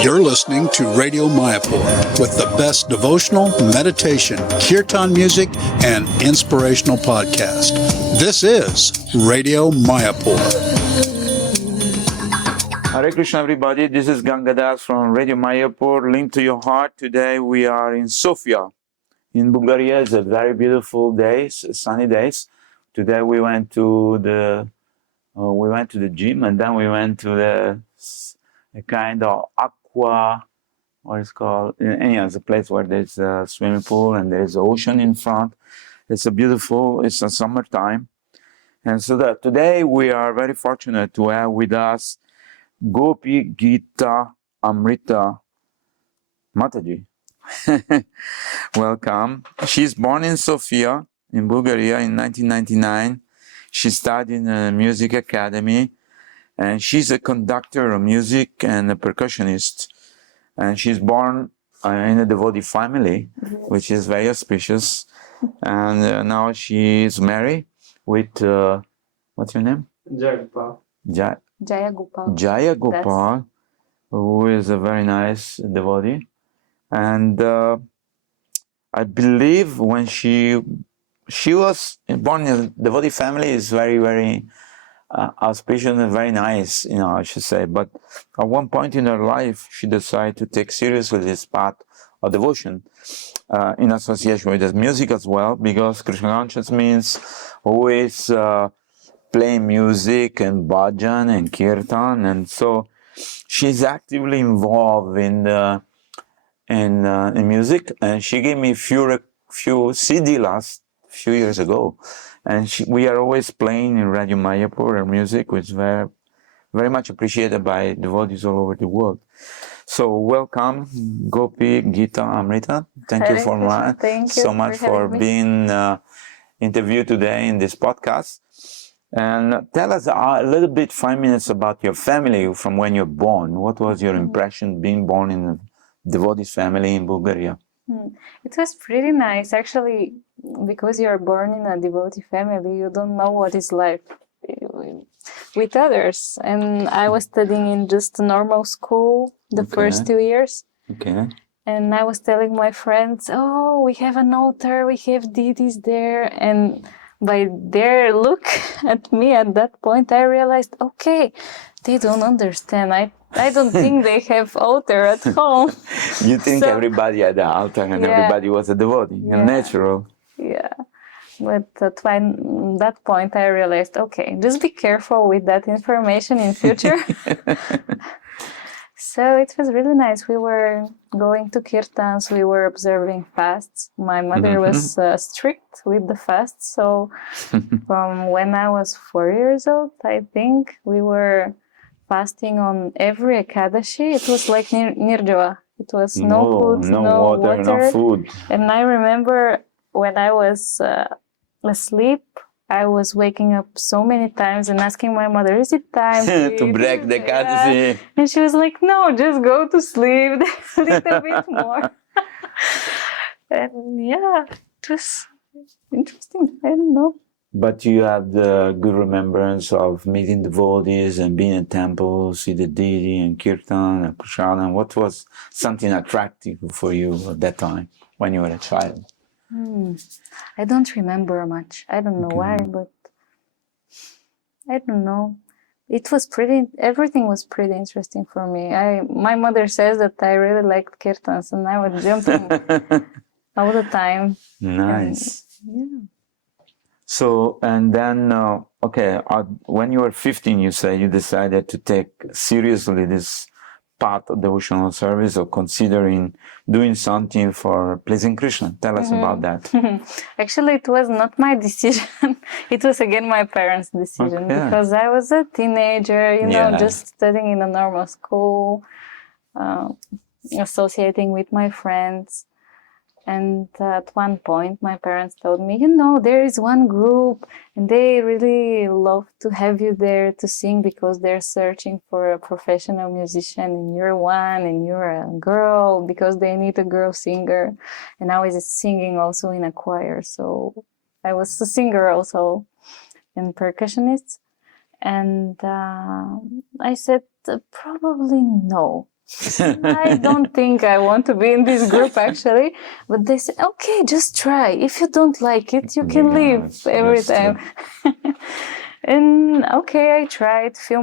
You're listening to Radio Mayapur with the best devotional, meditation, kirtan music, and inspirational podcast. This is Radio Mayapur. Hare Krishna, everybody. This is Gangadas from Radio Mayapur, linked to your heart. Today we are in Sofia, in Bulgaria. It's a very beautiful day, sunny days. Today we went to the gym, and then we went to a kind of aqua, what is called, it's a place where there's a swimming pool and there's an ocean in front. It's a summertime. And so that today we are very fortunate to have with us Gopi Gheta Amrita Mataji. Welcome. She's born in Sofia, in Bulgaria in 1999. She studied in a music academy, and she's a conductor of music and a percussionist. And she's born in a devotee family, which is very auspicious. And now she is married with, what's your name? Jaya Gopal, who is a very nice devotee. And I believe when she was born in a devotee family, is very, very auspicious and very nice, I should say. But at one point in her life, she decided to take seriously this path of devotion in association with the music as well, because Krishna consciousness means always playing music and bhajan and kirtan, and so she's actively involved in music. And she gave me few CD last few years ago, and we are always playing in Radio Mayapur her music, which is very, very much appreciated by devotees all over the world. So welcome, Gopi Gheta Amrita. Thank you so much for being interviewed today in this podcast. And tell us a little bit, 5 minutes, about your family from when you're born. What was your impression being born in a devotee family in Bulgaria? It was pretty nice, actually, because you're born in a devotee family. You don't know what is life with others. And I was studying in just a normal school the first 2 years. Okay. And I was telling my friends, oh, we have an altar, we have deities there. And by their look at me at that point, I realized, okay, they don't understand. I don't think they have altar at home. You think everybody had an altar and everybody was a devotee, natural. Yeah. But at that point, I realized, okay, just be careful with that information in future. So it was really nice. We were going to kirtans, we were observing fasts. My mother was strict with the fasts. So from when I was 4 years old, I think, we were fasting on every Ekadashi. It was like Nirjava. It was no food, no water, no food. And I remember when I was asleep, I was waking up so many times and asking my mother, is it time to break the Ekadashi? And she was like, no, just go to sleep a little bit more. And it was interesting. I don't know. But you had the good remembrance of meeting devotees and being in temples, see the deity and kirtan and prasadam. What was something attractive for you at that time when you were a child? I don't remember much. I don't know why, but I don't know. Everything was pretty interesting for me. My mother says that I really liked kirtans, and I was jumping all the time. Nice. So, and then, when you were 15, you say you decided to take seriously this path of devotional service, or considering doing something for pleasing Krishna. Tell us about that. Actually, it was not my decision. It was again my parents' decision, because I was a teenager, just studying in a normal school, associating with my friends. And at one point, my parents told me, there is one group and they really love to have you there to sing because they're searching for a professional musician and you're one and you're a girl because they need a girl singer. And I was singing also in a choir. So I was a singer also and percussionist. And I said, probably no. I don't think I want to be in this group actually. But they said, okay, just try. If you don't like it, you can leave every time. And okay, I tried a few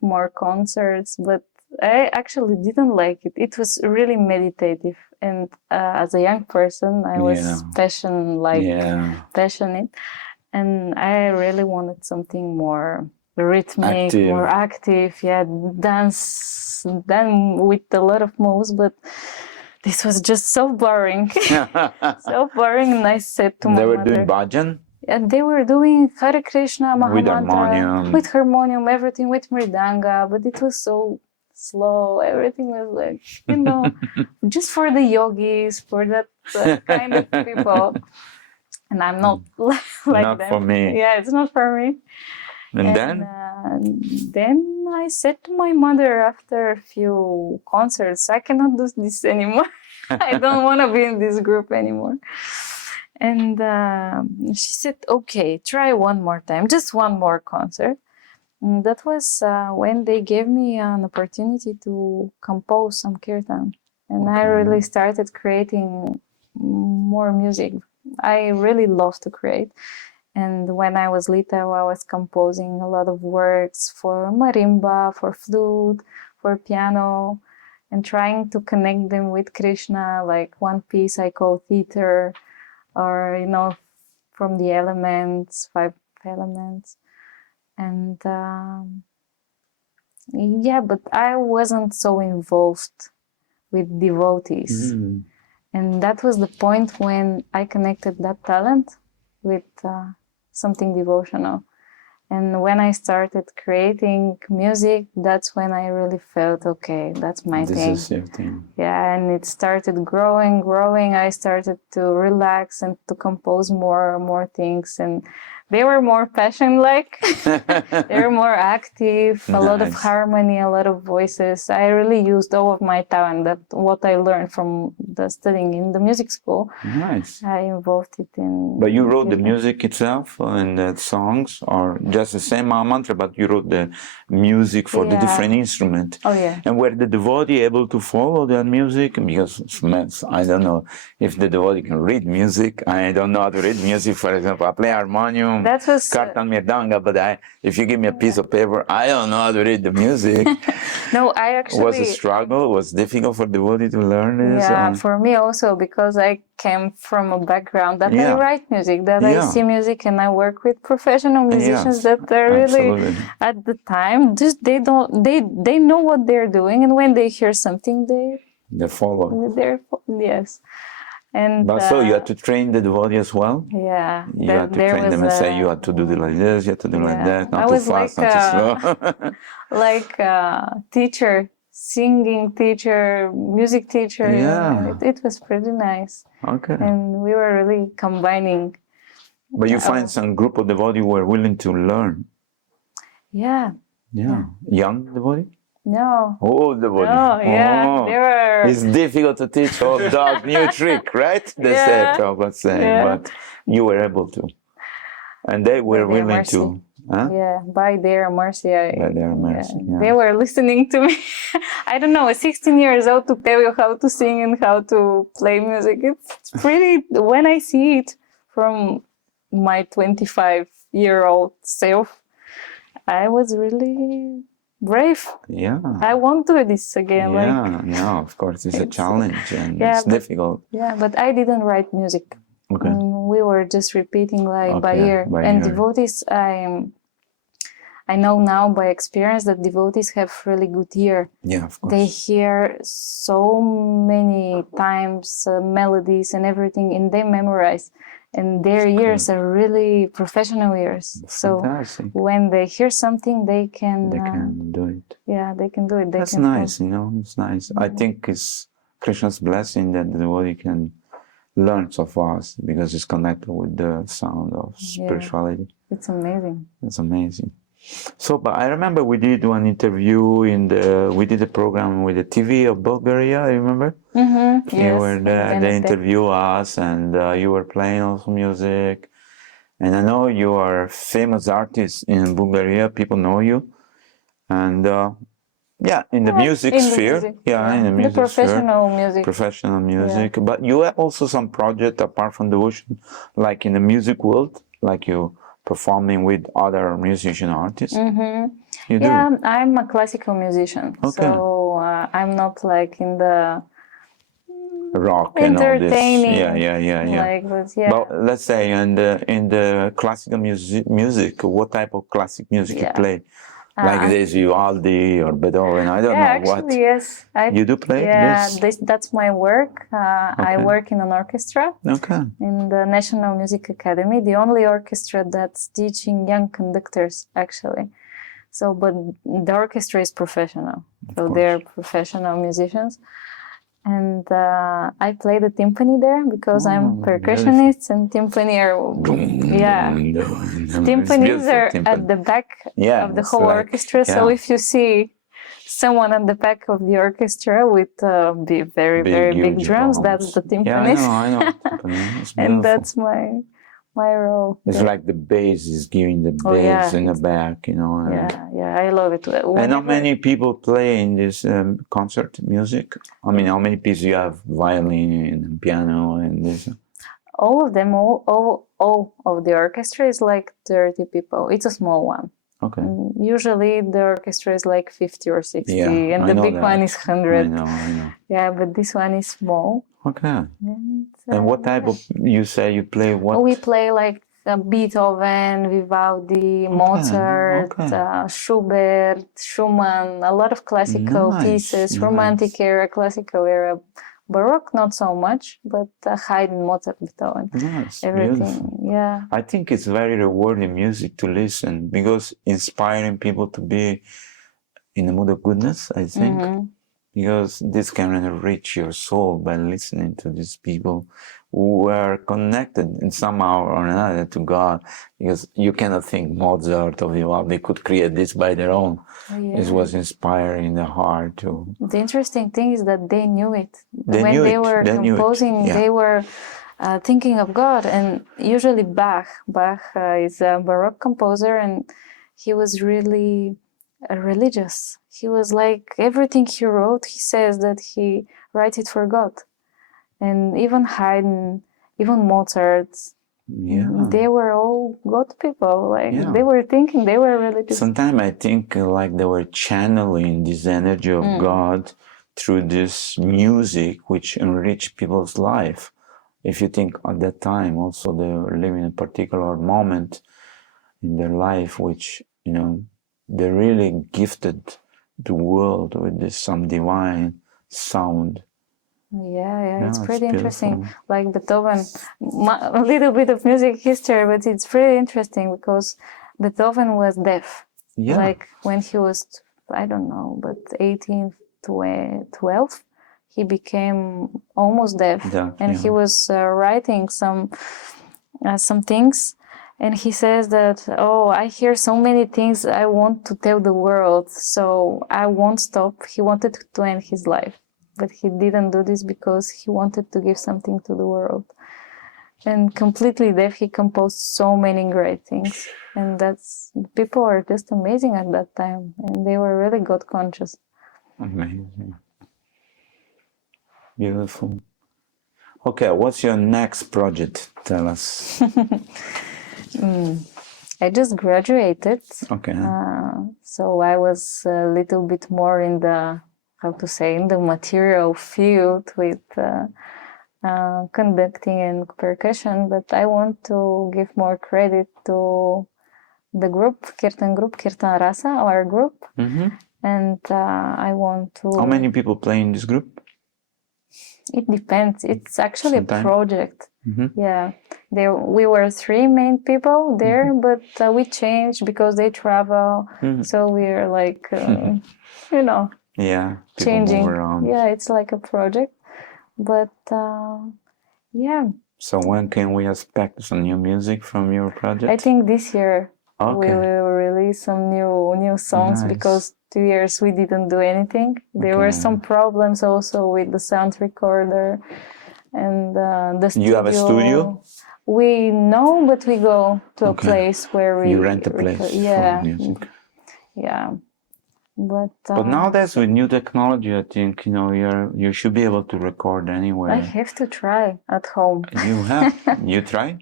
more concerts, but I actually didn't like it. It was really meditative. And as a young person, I was passionate. And I really wanted something more rhythmic, more active, dance with a lot of moves, but this was just so boring. So boring. And I said to my mother, they were doing bhajan? And they were doing Hare Krishna, Mahamantra, with harmonium, everything with mridanga, but it was so slow. Everything was like, just for the yogis, for that kind of people. And I'm not like not them. For me. Yeah, it's not for me. And then I said to my mother after a few concerts, I cannot do this anymore. I don't want to be in this group anymore. And she said, okay, try one more time, just one more concert. And that was when they gave me an opportunity to compose some kirtan. And I really started creating more music. I really love to create. And when I was little, I was composing a lot of works for marimba, for flute, for piano, and trying to connect them with Krishna, like one piece I call theater, or, from the elements, 5 elements. And but I wasn't so involved with devotees. And that was the point when I connected that talent with something devotional. And when I started creating music, that's when I really felt, okay, that's my thing. This is your thing. Yeah, and it started growing. I started to relax and to compose more things. And they were more passion-like. They were more active, a lot of harmony, a lot of voices. I really used all of my talent, what I learned from the studying in the music school. Nice. I involved it in... But you wrote the music itself and the songs, or just the same mantra, but you wrote the music for the different instrument. Oh, yeah. And were the devotee able to follow that music? Because I don't know if the devotee can read music. I don't know how to read music. For example, I play harmonium. That was kirtan mirdanga, but if you give me a piece of paper, I don't know how to read the music. No, I actually... Was a struggle? Was it difficult for the devotee to learn this? Yeah, for me also, because I came from a background that I write music, that I see music, and I work with professional musicians that are really, at the time, just they know what they're doing, and when they hear something, they follow. Yes. And, but so you had to train the devotee as well? Yeah. You had to train them and say you had to do it like this, you had to do like that, not too fast, not too slow. Like a teacher, singing teacher, music teacher. Yeah. It was pretty nice. Okay. And we were really combining. But you find some group of devotees who were willing to learn? Yeah. Young devotee? No. Old devotee? No, they were... It's difficult to teach old dog new trick, right? They said, but you were able to. And they were willing to. Huh? Yeah, by their mercy. They were listening to me. I don't know, 16 years old to tell you how to sing and how to play music. It's pretty, when I see it from my 25-year-old self, I was really brave. Yeah. I won't do this again. Yeah, of course, it's a challenge and it's difficult. Yeah, but I didn't write music. Okay. We were just repeating by ear. And devotees, I know now by experience that devotees have really good ear. Yeah, of course. They hear so many times melodies and everything, and they memorize. And their ears are really professional ears. So when they hear something, they can do it. Yeah, they can do it. That's nice, it's nice. I think it's Krishna's blessing that the devotee can learn so fast because it's connected with the sound of spirituality. It's amazing. It's amazing. So, but I remember we did one interview we did a program with the TV of Bulgaria, I remember? Mm-hmm. You were there, they interviewed us, and you were playing also music. And I know you are a famous artist in Bulgaria, people know you. And Yeah, in the music in the sphere. music, Yeah, in the the music sphere. professional music. Professional music. But you have also some project apart from devotion, like in the music world, like you performing with other musician artists. You do? Yeah, I'm a classical musician, Okay. so I'm not like in the Rock and all this. entertaining. Yeah. Like, but yeah. But let's say in the classical music, what type of classic music you Yeah. play? Like this Vivaldi or Beethoven, I don't know actually, what. yes. You do play Yeah, this? that's my work. I Okay. work in an orchestra Okay. in the National Music Academy, the only orchestra that's teaching young conductors, actually. So, but the orchestra is professional. So they're professional musicians. And I play the timpani there because I'm percussionist, and timpani are, timpanis are at the back of the whole orchestra. So if you see someone at the back of the orchestra with very big drums, that's the timpanist. Yeah, I know. And that's my role. It's like the bass is giving the bass in the back, you know. Yeah, I love it. And how many people play in this concert music? I mean, how many pieces you have? Violin and piano and this? All of them, all of the orchestra is like 30 people. It's a small one. Okay. Usually the orchestra is like 50 or 60, and the big one is 100. I know. Yeah, but this one is small. Okay. And what type of, you say you play what? We play like Beethoven, Vivaldi, Mozart, Schubert, Schumann, a lot of classical pieces, Romantic era, classical era, Baroque not so much, but Haydn, Mozart, Beethoven, everything. Beautiful. Yeah. I think it's very rewarding music to listen because inspiring people to be in the mood of goodness, I think. Because this can enrich your soul by listening to these people who are connected in somehow or another to God. Because you cannot think Mozart or Vivaldi could create this by their own. It was inspiring the heart too. The interesting thing is that they knew it. When they were composing, they were thinking of God. And usually Bach is a Baroque composer, and he was really religious. He was like, everything he wrote, he says that he writes it for God. And even Haydn, even Mozart, they were all God people. Like they were thinking, they were religious. Sometimes I think like they were channeling this energy of God through this music, which enriched people's life. If you think at that time, also they were living a particular moment in their life, which, you know, they really gifted the world with this some divine sound. Yeah, it's pretty interesting. Like Beethoven, a little bit of music history, but it's pretty interesting because Beethoven was deaf. Yeah. Like when he was, I don't know, but 18, 12, he became almost deaf, and he was writing some things. And he says that, I hear so many things I want to tell the world, so I won't stop. He wanted to end his life, but he didn't do this because he wanted to give something to the world. And completely deaf, he composed so many great things. And people are just amazing at that time. And they were really God conscious. Amazing. Beautiful. Okay, what's your next project? Tell us. I just graduated. Okay. So I was a little bit more in the, in the material field with conducting and percussion, but I want to give more credit to the kirtan Rasa, our group. And I want to... How many people play in this group? It depends. It's actually a project. Yeah, we were 3 main people there, but we changed because they travel. So we're like, changing. Yeah, it's like a project. But So when can we expect some new music from your project? I think this year we will release some new songs because 2 years we didn't do anything. There were some problems also with the sound recorder and the studio. You have a studio? We know, but we go to a place where we... You rent a place for music. Yeah. But nowadays with new technology, I think you should be able to record anywhere. I have to try at home. You have? You try?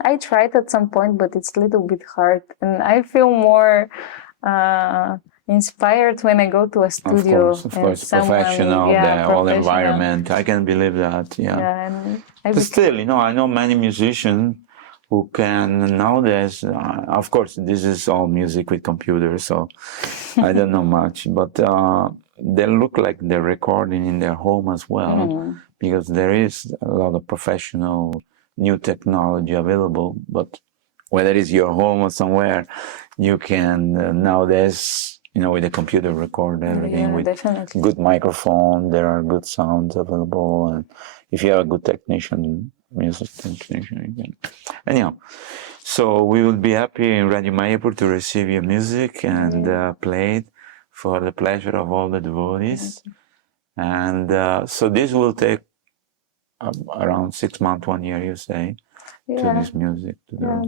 I tried at some point, but it's a little bit hard, and I feel more inspired when I go to a studio. Of course, professional, the whole environment. I can believe that. Yeah. But still, I know many musicians who can nowadays. Of course, this is all music with computers, so I don't know much, but they look like they're recording in their home as well, because there is a lot of professional new technology available. But whether it's your home or somewhere, you can nowadays, with a computer record everything with definitely. Good microphone. There are good sounds available, and if you are a good music technician, you can. Anyhow, so we will be happy in Radio Mayapur to receive your music and play it for the pleasure of all the devotees. And so this will take around 6 months, 1 year, you say, to this music.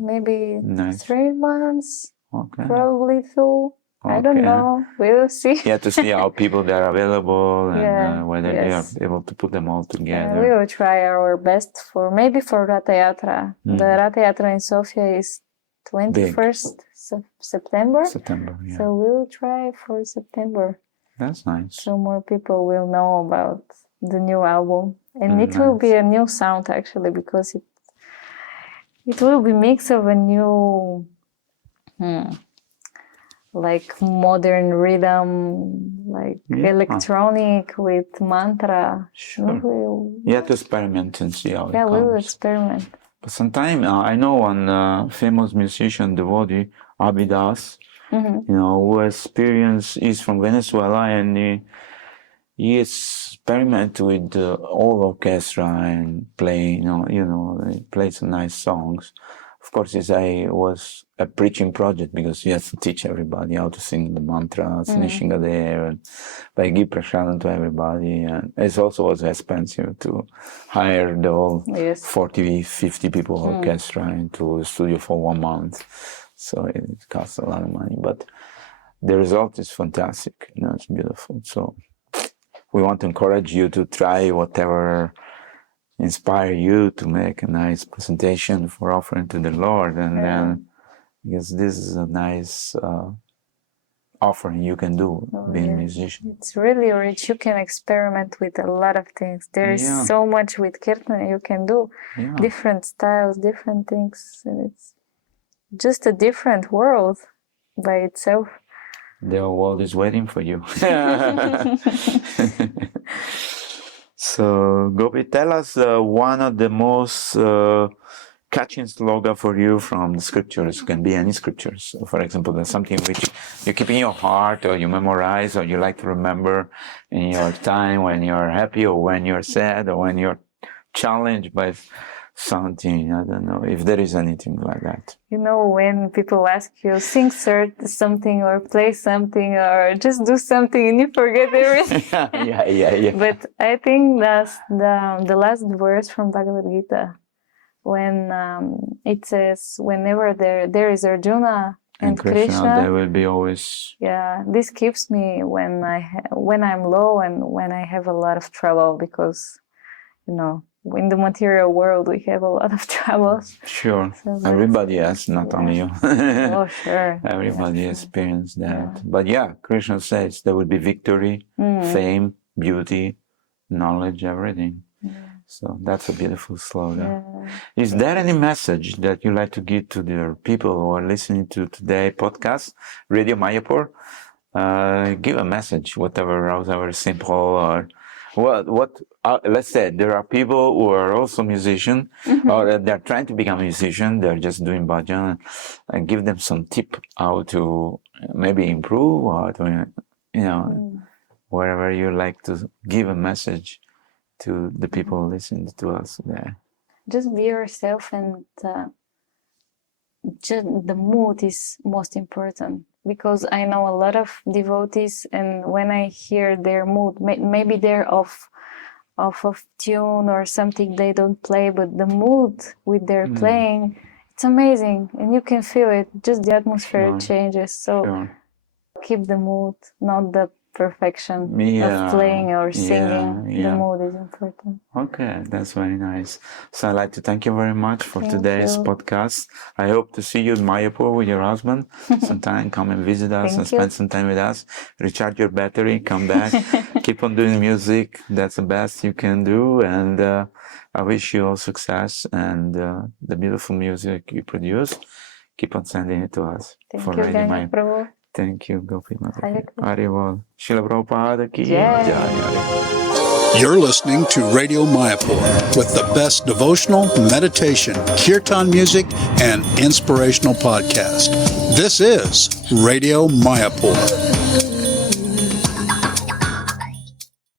Maybe nice. 3 months, okay. Probably 2. I don't know. We'll see. To see how people that are available and whether they are able to put them all together. We will try our best for Ratha Yatra. The Ratha Yatra in Sofia is 21st September. Yeah. So we'll try for September. That's nice. So more people will know about the new album. And it will be a new sound actually, because it will be mix of a new like modern rhythm, like electronic with mantra. Sure. You have to experiment and see how it comes. We will experiment. But sometimes I know one famous musician, devotee, Abidas, who is from Venezuela, and he experiment with all orchestra and play, he plays some nice songs. Of course, it was a preaching project, because he has to teach everybody how to sing the mantra, Snishingadev, and by give prasadam to everybody. And it also was expensive to hire the whole 40, 50 people orchestra into a studio for 1 month. So it costs a lot of money, but the result is fantastic. It's beautiful. So we want to encourage you to try whatever inspire you to make a nice presentation for offering to the Lord, and then because this is a nice offering you can do being a musician. It's really rich. You can experiment with a lot of things. There is so much with kirtan you can do, different styles, different things, and it's just a different world by itself. The world is waiting for you. So, Gopi, tell us one of the most catching slogan for you from the scriptures. It can be any scriptures. For example, there's something which you keep in your heart, or you memorize, or you like to remember in your time when you're happy, or when you're sad, or when you're challenged by something. I don't know if there is anything like that. When people ask you, sing something, or play something, or just do something, and you forget everything. Yeah. But I think that's the last verse from Bhagavad Gita, when it says, whenever there is Arjuna and Krishna, there will be always. This keeps me when I'm low and when I have a lot of trouble, because in the material world we have a lot of troubles. Sure. So everybody has, not only you. Oh, sure. Everybody experienced that. But Krishna says there will be victory, fame, beauty, knowledge, everything. So that's a beautiful slogan. Is there any message that you like to give to the people who are listening to today's podcast, Radio Mayapur? Give a message, however simple, or what let's say there are people who are also musicians, or they're trying to become a musician, they're just doing bhajan, and give them some tip how to maybe improve, or to, wherever you like to give a message to the people listening to us there. Just be yourself, and just the mood is most important. Because I know a lot of devotees, and when I hear their mood, maybe they're off of tune or something, they don't play, but the mood with their playing, it's amazing, and you can feel it. Just the atmosphere changes. So keep the mood, not the perfection Yeah, of playing or singing. yeah. The mood is important. Okay, that's very nice. So I'd like to thank you very much for Thank today's you. podcast. I hope to see you in Mayapur with your husband sometime. Come and visit us Thank and you. spend some time with us. Recharge your battery, come back, keep on doing music. That's the best you can do. And I wish you all success and the beautiful music you produce. Keep on sending it to us. Thank for you, Radio Ganya Maya. Prabhu. Thank you, Gopi Mata. Hare Krishna. Haribol. Srila Prabhupada ki Jai. jai. Hare. You're listening to Radio Mayapur with the best devotional, meditation, kirtan music, and inspirational podcast. This is Radio Mayapur.